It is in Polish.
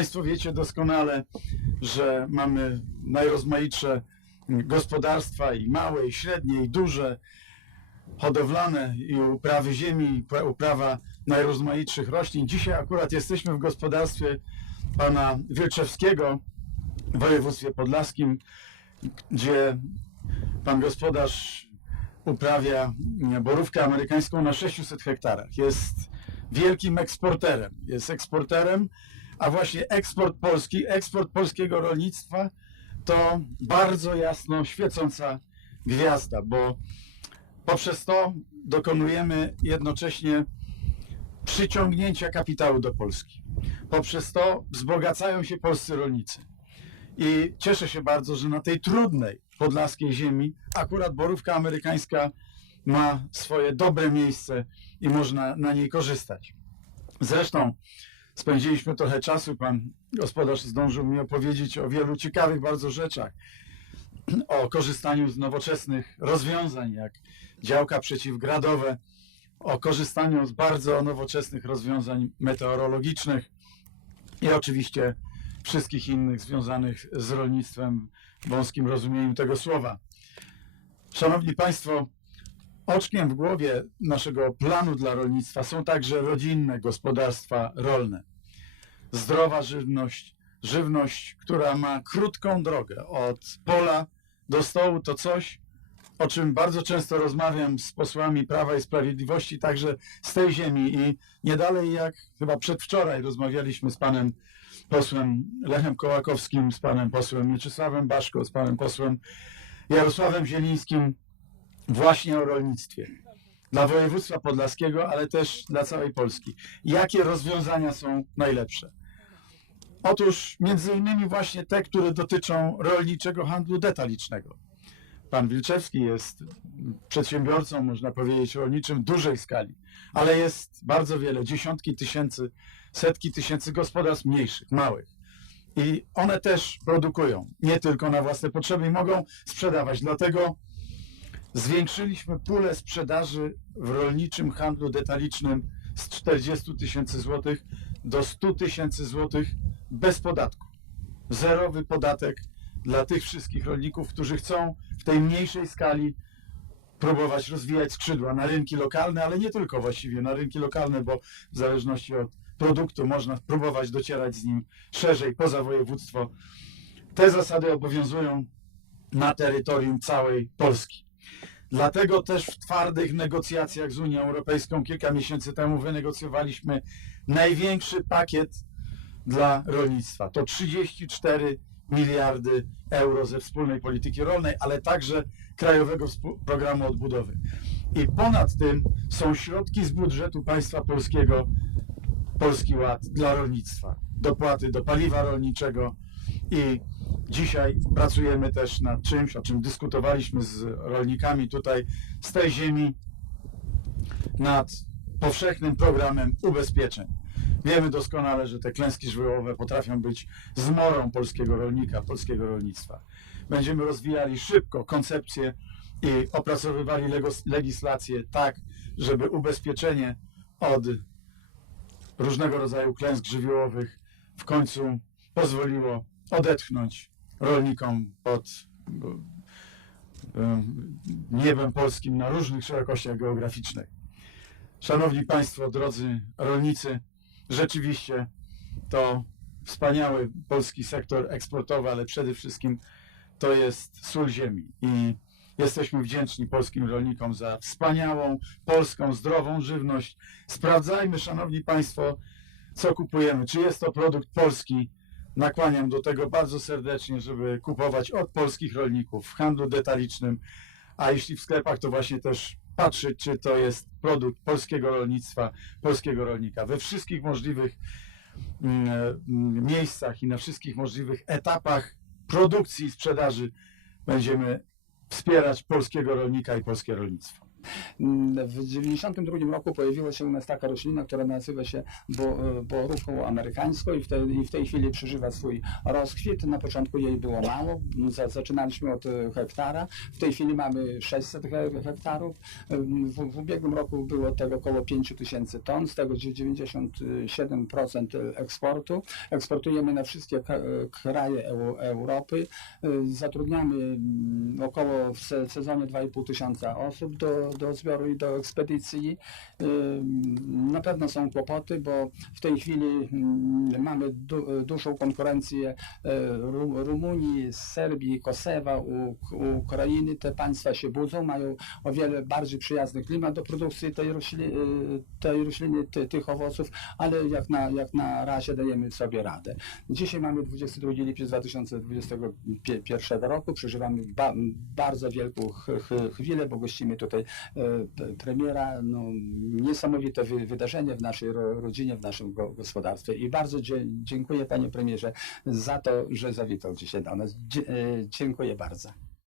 Państwo wiecie doskonale, że mamy najrozmaitsze gospodarstwa i małe, i średnie, i duże, hodowlane i uprawy ziemi, uprawa najrozmaitszych roślin. Dzisiaj akurat jesteśmy w gospodarstwie pana Wielczewskiego w województwie podlaskim, gdzie pan gospodarz uprawia borówkę amerykańską na 600 hektarach. Jest wielkim eksporterem. Jest eksporterem, a właśnie eksport polski, eksport polskiego rolnictwa to bardzo jasno świecąca gwiazda, bo poprzez to dokonujemy jednocześnie przyciągnięcia kapitału do Polski. Poprzez to wzbogacają się polscy rolnicy. I cieszę się bardzo, że na tej trudnej podlaskiej ziemi akurat borówka amerykańska ma swoje dobre miejsce i można na niej korzystać. Zresztą spędziliśmy trochę czasu, pan gospodarz zdążył mi opowiedzieć o wielu ciekawych bardzo rzeczach, o korzystaniu z nowoczesnych rozwiązań, jak działka przeciwgradowe, o korzystaniu z bardzo nowoczesnych rozwiązań meteorologicznych. I oczywiście wszystkich innych związanych z rolnictwem w wąskim rozumieniu tego słowa. Szanowni Państwo, oczkiem w głowie naszego planu dla rolnictwa są także rodzinne gospodarstwa rolne. Zdrowa żywność, żywność, która ma krótką drogę od pola do stołu, to coś, o czym bardzo często rozmawiam z posłami Prawa i Sprawiedliwości, także z tej ziemi. I nie dalej jak chyba przedwczoraj rozmawialiśmy z panem posłem Lechem Kołakowskim, z panem posłem Mieczysławem Baszko, z panem posłem Jarosławem Zielińskim właśnie o rolnictwie. Dla województwa podlaskiego, ale też dla całej Polski. Jakie rozwiązania są najlepsze? Otóż między innymi właśnie te, które dotyczą rolniczego handlu detalicznego. Pan Wilczewski jest przedsiębiorcą, można powiedzieć, rolniczym dużej skali, ale jest bardzo wiele, dziesiątki tysięcy, setki tysięcy gospodarstw mniejszych, małych. I one też produkują, nie tylko na własne potrzeby, i mogą sprzedawać. Dlatego zwiększyliśmy pulę sprzedaży w rolniczym handlu detalicznym z 40 tysięcy złotych do 100 tysięcy złotych bez podatku. Zerowy podatek dla tych wszystkich rolników, którzy chcą w tej mniejszej skali próbować rozwijać skrzydła na rynki lokalne, ale nie tylko właściwie na rynki lokalne, bo w zależności od produktu można próbować docierać z nim szerzej poza województwo. Te zasady obowiązują na terytorium całej Polski. Dlatego też w twardych negocjacjach z Unią Europejską kilka miesięcy temu wynegocjowaliśmy największy pakiet dla rolnictwa. To 34 miliardy euro ze wspólnej polityki rolnej, ale także Krajowego Programu Odbudowy. I ponad tym są środki z budżetu państwa polskiego, Polski Ład dla rolnictwa. Dopłaty do paliwa rolniczego i dzisiaj pracujemy też nad czymś, o czym dyskutowaliśmy z rolnikami tutaj z tej ziemi, nad powszechnym programem ubezpieczeń. Wiemy doskonale, że te klęski żywiołowe potrafią być zmorą polskiego rolnika, polskiego rolnictwa. Będziemy rozwijali szybko koncepcję i opracowywali legislację tak, żeby ubezpieczenie od różnego rodzaju klęsk żywiołowych w końcu pozwoliło odetchnąć rolnikom pod niebem polskim na różnych szerokościach geograficznych. Szanowni Państwo, drodzy rolnicy, rzeczywiście to wspaniały polski sektor eksportowy, ale przede wszystkim to jest sól ziemi. I jesteśmy wdzięczni polskim rolnikom za wspaniałą, polską, zdrową żywność. Sprawdzajmy, Szanowni Państwo, co kupujemy. Czy jest to produkt polski? Nakłaniam do tego bardzo serdecznie, żeby kupować od polskich rolników w handlu detalicznym, a jeśli w sklepach, to właśnie też patrzeć, czy to jest produkt polskiego rolnictwa, polskiego rolnika. We wszystkich możliwych mm, mm, miejscach i na wszystkich możliwych etapach produkcji i sprzedaży będziemy wspierać polskiego rolnika i polskie rolnictwo. W 92 roku pojawiła się u nas taka roślina, która nazywa się bo, boruką amerykańską i w, tej, i w tej chwili przeżywa swój rozkwit. Na początku jej było mało, Za- zaczynaliśmy od e, hektara, w tej chwili mamy 600 he- hektarów. W, w ubiegłym roku było tego około 5 tysięcy ton, z tego 97% eksportu. Eksportujemy na wszystkie ka- kraje Eu- Europy. Zatrudniamy mm, około w se- sezonie 2,5 tysiąca osób do, do zbioru i do ekspedycji. Na pewno są kłopoty, bo w tej chwili mamy du, dużą konkurencję Ru- Rumunii, Serbii, Kosowa, Ukrainy. Te państwa się budzą, mają o wiele bardziej przyjazny klimat do produkcji tej, rośli, y, tej rośliny, ty, tych owoców, ale jak na, jak na razie dajemy sobie radę. Dzisiaj mamy 22 lipiec 2021 roku, przeżywamy ba, bardzo wielką ch, ch, chwilę, bo gościmy tutaj e, premiera, no, niesamowite wy, wydarzenie w naszej ro, rodzinie, w naszym go, gospodarstwie i bardzo dziękuję panie premierze za to, że zawitał dzisiaj do nas. E, dziękuję bardzo.